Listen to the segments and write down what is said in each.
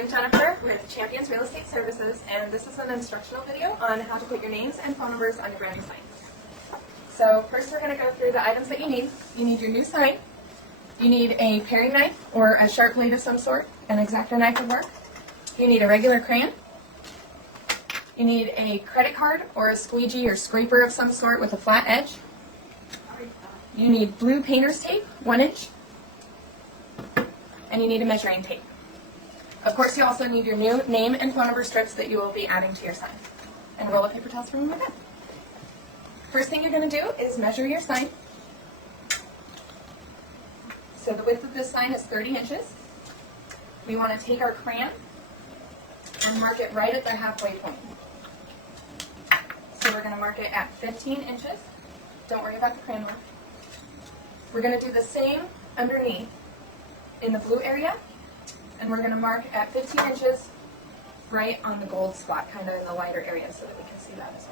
I'm Jennifer with Champions Real Estate Services, and this is an instructional video on how to put your names and phone numbers on your brand new sign. So first we're going to go through the items that you need. You need your new sign. You need a paring knife or a sharp blade of some sort. An X-Acto knife would work. You need a regular crayon. You need a credit card or a squeegee or scraper of some sort with a flat edge. You need blue painter's tape, 1 inch. And you need a measuring tape. Of course, you also need your new name and phone number strips that you will be adding to your sign. And roll of paper towels from your bed. First thing you're going to do is measure your sign. So the width of this sign is 30 inches. We want to take our crayon and mark it right at the halfway point. So we're going to mark it at 15 inches. Don't worry about the crayon mark. We're going to do the same underneath in the blue area, and we're going to mark at 15 inches right on the gold spot, kind of in the lighter area, so that we can see that as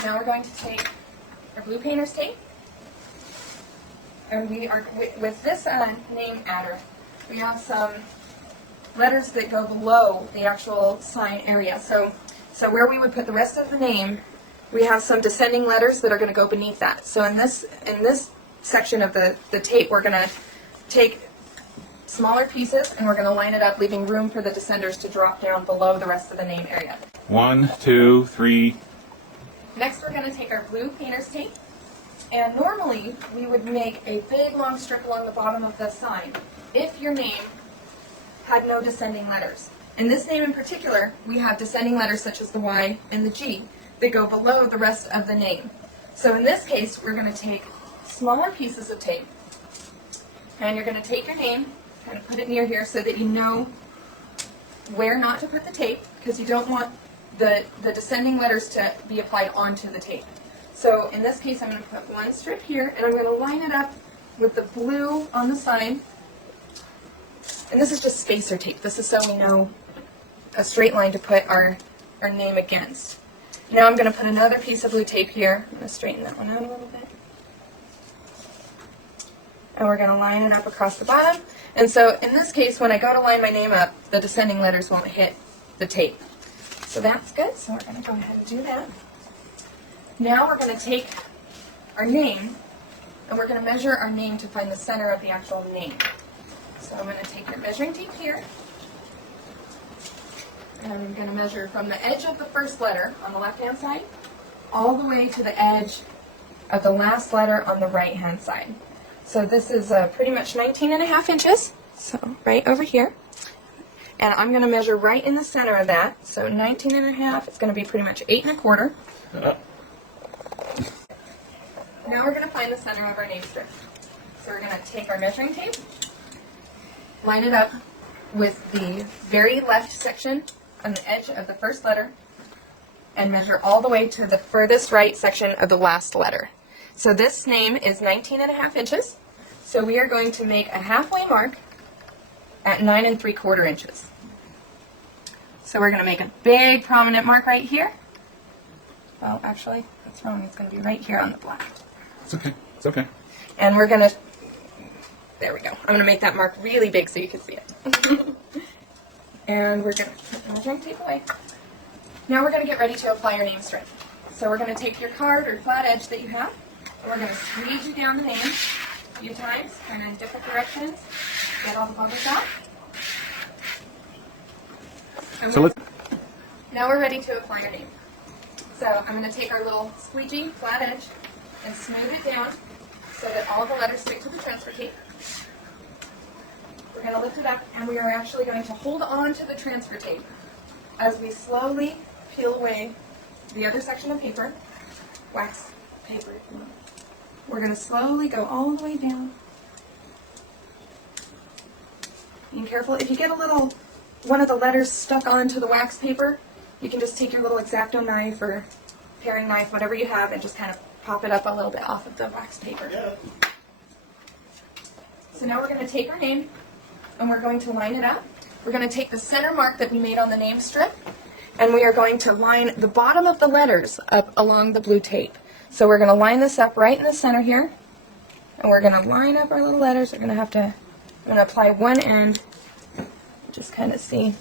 well. Now we're going to take our blue painter's tape, and we are with this name adder, we have some letters that go below the actual sign area. So where we would put the rest of the name, we have some descending letters that are going to go beneath that. So in this section of the tape, we're going to take smaller pieces and we're going to line it up, leaving room for the descenders to drop down below the rest of the name area. 1, 2, 3. Next, we're going to take our blue painter's tape, and normally we would make a big long strip along the bottom of the sign if your name had no descending letters. In this name in particular, we have descending letters such as the Y and the G that go below the rest of the name. So in this case, we're going to take smaller pieces of tape, and you're going to take your name, kind of put it near here so that you know where not to put the tape, because you don't want the descending letters to be applied onto the tape. So in this case, I'm going to put one strip here, and I'm going to line it up with the blue on the sign. And this is just spacer tape. This is so we know a straight line to put our name against. Now I'm going to put another piece of blue tape here. I'm going to straighten that one out a little bit. And we're going to line it up across the bottom. And so in this case, when I go to line my name up, the descending letters won't hit the tape. So that's good. So we're going to go ahead and do that. Now we're going to take our name, and we're going to measure our name to find the center of the actual name. So I'm going to take your measuring tape here, and I'm going to measure from the edge of the first letter on the left-hand side all the way to the edge of the last letter on the right-hand side. So this is pretty much 19.5 inches, so right over here. And I'm going to measure right in the center of that, so 19.5, it's going to be pretty much 8 1/4. Now we're going to find the center of our name strip. So we're going to take our measuring tape, line it up with the very left section on the edge of the first letter, and measure all the way to the furthest right section of the last letter. So this name is 19.5 inches, so we are going to make a halfway mark at 9 3/4 inches. So we're going to make a big prominent mark right here. Well, actually, that's wrong. It's going to be right here on the black. It's okay. It's okay. And we're going to, there we go. I'm going to make that mark really big so you can see it. And we're going to put the measuring tape away. Now we're going to get ready to apply your name strip. So we're going to take your card or flat edge that you have, and we're going to squeegee down the name a few times, kind of in different directions, get all the bubbles out. Now we're ready to apply your name. So I'm going to take our little squeegee flat edge and smooth it down so that all the letters stick to the transfer tape. We're going to lift it up, and we are actually going to hold on to the transfer tape as we slowly peel away the other section of paper, wax paper if you want. We're going to slowly go all the way down. Being careful, if you get one of the letters stuck onto the wax paper, you can just take your little X-Acto knife or paring knife, whatever you have, and just kind of pop it up a little bit off of the wax paper. So now we're going to take our name, and we're going to line it up. We're going to take the center mark that we made on the name strip, and we are going to line the bottom of the letters up along the blue tape. So we're going to line this up right in the center here, And we're going to line up our little letters. We're going to have to, I'm going to apply one end, just kind of see.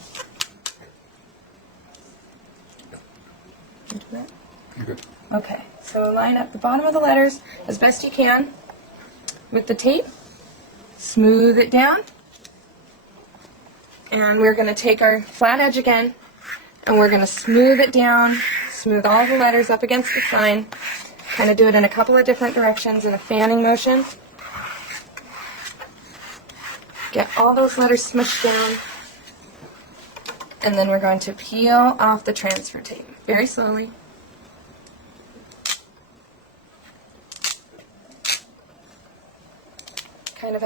Into that. You're good. Okay, so line up the bottom of the letters as best you can with the tape. Smooth it down. And we're going to take our flat edge again, and we're going to smooth it down, smooth all the letters up against the sign. Kind of do it in a couple of different directions in a fanning motion. Get all those letters smushed down. And then we're going to peel off the transfer tape very slowly. Kind of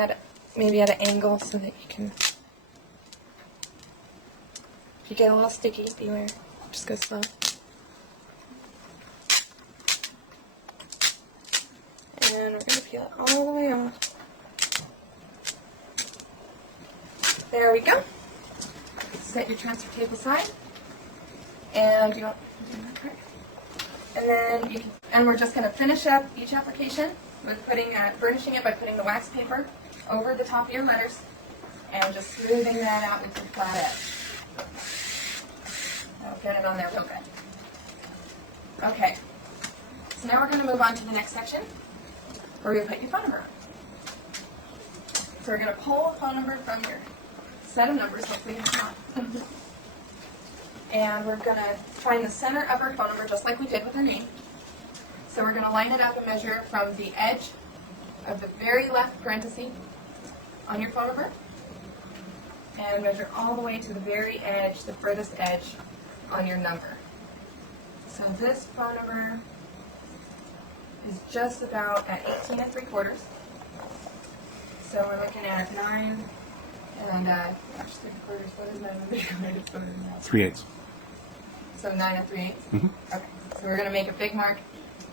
maybe at an angle so that you can, if you get a little sticky, beware. Just go slow. And we're going to peel it all the way off. There we go. Set your transfer tape aside. And you want, and then we're just going to finish up each application with burnishing it by putting the wax paper over the top of your letters and just smoothing that out with your flat edge. That'll get it on there real good. Okay. So now we're going to move on to the next section. We're going to put your phone number on. So we're going to pull a phone number from your set of numbers, hopefully it's not. And we're going to find the center of our phone number just like we did with our name. So we're going to line it up and measure from the edge of the very left parenthesis on your phone number and measure all the way to the very edge, the furthest edge on your number. So this phone number is just about at 18 3/4. So we're looking at 9 and 3/4. What is 9 and 3/8. So 9 3/8. Mm-hmm. Okay. So we're going to make a big mark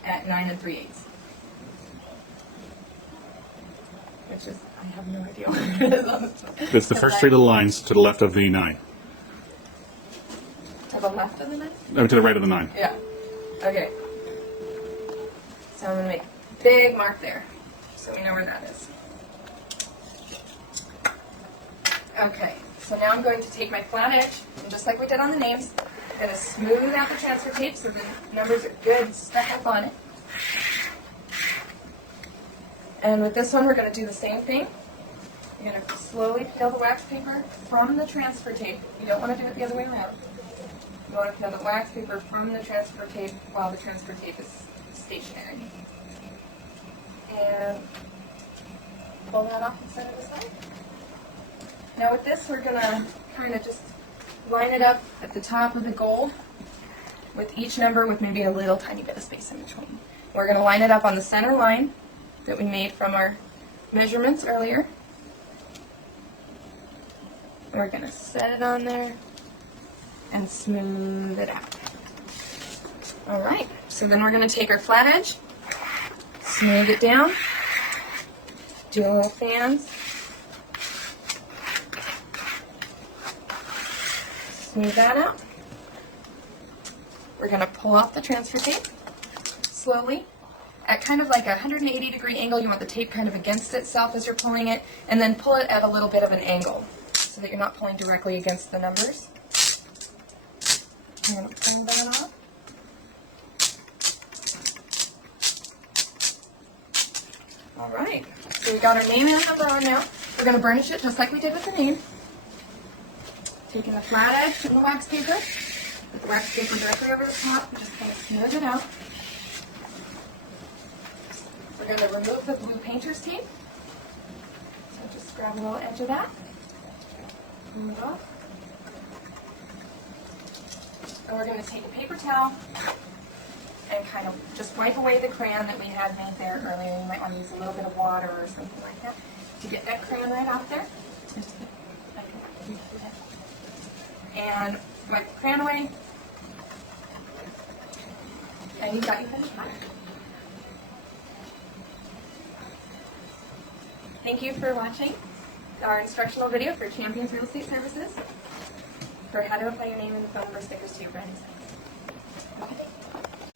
at 9 3/8. Which is, I have no idea what it is on this one. It's the first three little lines to the left of the 9. To the left of the 9? To the right of the 9. Yeah. Okay. So I'm going to make a big mark there, so we know where that is. Okay, so now I'm going to take my flat edge, and just like we did on the names, I'm going to smooth out the transfer tape so the numbers are good and stuck up on it. And with this one, we're going to do the same thing. You're going to slowly peel the wax paper from the transfer tape. You don't want to do it the other way around. You want to peel the wax paper from the transfer tape while the transfer tape is stationary. And pull that off and set it aside. Now with this, we're going to kind of just line it up at the top of the gold with each number with maybe a little tiny bit of space in between. We're going to line it up on the center line that we made from our measurements earlier. And we're going to set it on there and smooth it out. Alright, so then we're going to take our flat edge, smooth it down, do a little fans, smooth that out. We're going to pull off the transfer tape slowly at kind of like a 180-degree angle. You want the tape kind of against itself as you're pulling it, and then pull it at a little bit of an angle so that you're not pulling directly against the numbers. I'm going to pull that off. Alright, so we got our name and number on now. We're going to burnish it just like we did with the name. Taking the flat edge and the wax paper, put the wax paper directly over the top and just kind of smooth it out. We're going to remove the blue painter's tape. So just grab a little edge of that, pull it off. And we're going to take a paper towel and kind of just wipe away the crayon that we had made there earlier. You might want to use a little bit of water or something like that to get that crayon right off there. And wipe the crayon away. And you've got your finished product. Thank you for watching our instructional video for Champions Real Estate Services for how to apply your name and phone number stickers to your brand new signs. Okay.